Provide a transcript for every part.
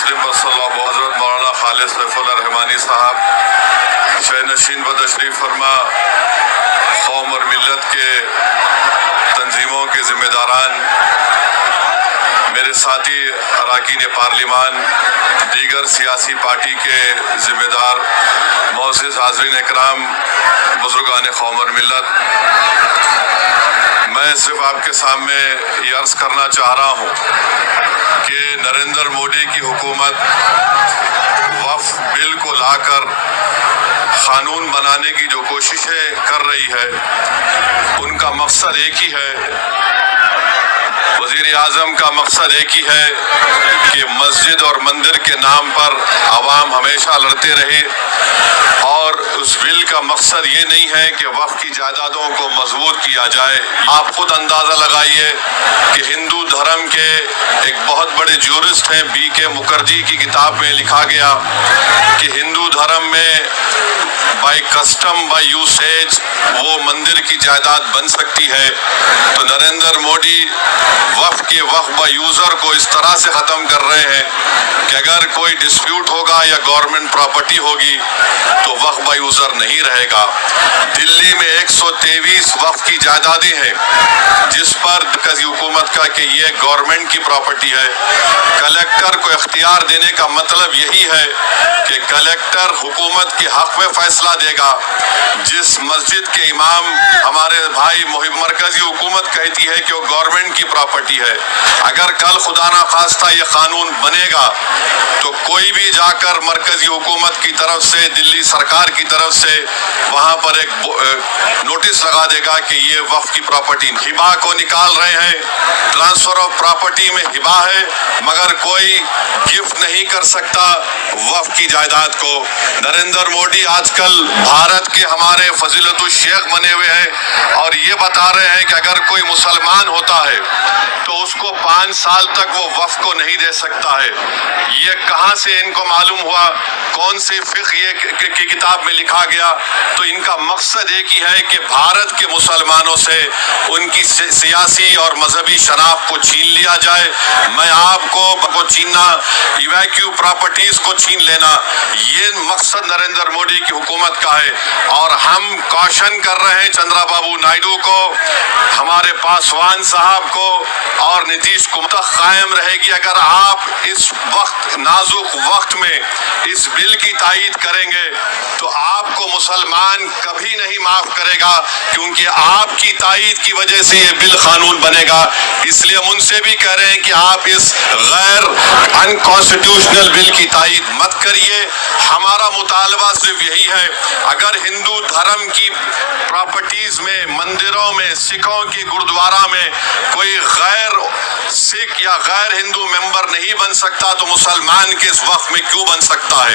मुस्लिम वसल्लम हज़रत मौलाना खालिद सैफुल्लाह रहमानी साहब शह नशीन व तशरीफ़ फरमा, कौम और मिल्लत के तंजीमों के ज़िम्मेदारान, मेरे साथी अरकान पार्लिमान, दीगर सियासी पार्टी के ज़िम्मेदार, मोअज़्ज़िज़ हाज़रीन इकराम, बुज़ुर्गान कौम और मिल्लत, मैं सिर्फ आपके सामने ये अर्ज़ करना चाह रहा हूँ कि नरेंद्र मोदी की हुकूमत वक्फ बिल को लाकर कानून बनाने की जो कोशिशें कर रही है, उनका मकसद एक ही है, वज़ीर आज़म का मकसद एक ही है कि मस्जिद और मंदिर के नाम पर आवाम हमेशा लड़ते रहे। और उस बिल का मकसद ये नहीं है कि वक्फ की जायदादों को मजबूत किया जाए। आप खुद अंदाज़ा लगाइए कि हिंदू धर्म के एक बहुत बड़े ज्यूरिस्ट हैं, B.K. मुखर्जी की किताब में लिखा गया कि हिंदू धर्म में बाय कस्टम बाय यूसेज वो मंदिर की जायदाद बन सकती है। तो नरेंद्र मोदी वक्फ के वक्फ बाय यूज़र को इस तरह से ख़त्म कर रहे हैं कि अगर कोई डिस्प्यूट होगा या गवर्नमेंट प्रॉपर्टी होगी तो वक्फ बाय यूज़र नहीं रहेगा। दिल्ली में 123 वक्फ की जायदादें हैं जिस पर मरकज़ी हुकूमत का कि ये गवर्नमेंट की प्रॉपर्टी है। कलेक्टर को इख्तियार देने का मतलब यही है कि कलेक्टर हुकूमत के हक़ में फ़ैसला देगा। जिस मस्जिद के इमाम हमारे भाई मरकज़ी हुकूमत कहती है कि वो गवर्नमेंट की प्रॉपर्टी है, अगर कल खुदा ना खास्ता ये कानून बनेगा तो कोई भी जाकर मरकज़ी हुकूमत की तरफ से, दिल्ली सरकार की तरफ से वहाँ पर एक नोटिस लगा देगा कि ये वक्फ की प्रॉपर्टी। हिबा को निकाल रहे हैं, ट्रांसफर ऑफ प्रॉपर्टी में हिबा है, मगर कोई गिफ्ट नहीं कर सकता वक्फ की जायदाद को। नरेंद्र मोदी आजकल भारत के हमारे फजीलतुल शेख बने हुए हैं और ये बता रहे हैं कि अगर कोई मुसलमान होता है तो उसको 5 साल तक वो वक्फ को नहीं दे सकता है। ये कहाँ से इनको मालूम हुआ? कौन से फ़िक़्ह ये की किताब में लिखा गया? तो इनका मकसद एक ही है कि भारत के मुसलमानों से उनकी सियासी और मजहबी शनाख्त को छीन लिया जाए। मैं आपको छीनना, इवैक्यू प्रॉपर्टीज को छीन लेना, ये मकसद नरेंद्र मोदी की हुकूमत का है। और हम कॉशन कर रहे हैं चंद्रबाबू नायडू को, हमारे पासवान साहब को और नीतीश कुमार कायम रहेगी। अगर आप इस वक्त नाजुक वक्त में इस बिल की तायीद करेंगे तो आपको मुसलमान कभी नहीं माफ करेगा, क्योंकि आपकी तायीद की वजह से ये बिल कानून बनेगा। इसलिए हम उनसे भी कह रहे हैं कि आप इस गैर अनकॉन्स्टिट्यूशनल बिल की तायीद मत करिए। हमारा मुतालबा सिर्फ यही है, अगर हिंदू धर्म की प्रॉपर्टीज में, मंदिरों में, सिखों की गुरुद्वारा में कोई गैर सिख या गैर हिंदू मेंबर नहीं बन सकता तो मुसलमान के इस वक्त में क्यों बन सकता है?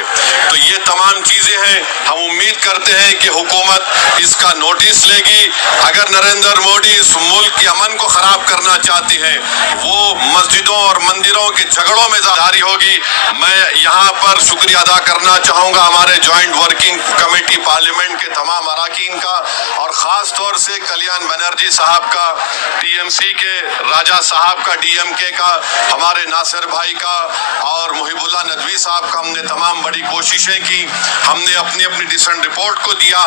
तो ये तमाम चीजें हैं। हम उम्मीद करते हैं कि हुकूमत इसका नोटिस लेगी। अगर नरेंद्र मोदी इस मुल्क के अमन को खराब करना चाहते हैं, वो मस्जिदों और मंदिरों के झगड़ों में जारी होगी। मैं यहाँ पर शुक्रिया अदा करना चाहूँगा हमारे जॉइंट वर्किंग कमेटी पार्लियामेंट के तमाम अरकान का, और ख़ास तौर से कल्याण बनर्जी साहब का, TMC के राजा साहब का, DMK का, हमारे नासिर भाई का और मुहिबुल्लाह नदवी साहब का। हमने तमाम बड़ी कोशिशें की, हमने अपनी अपनी डिसेंट रिपोर्ट को दिया।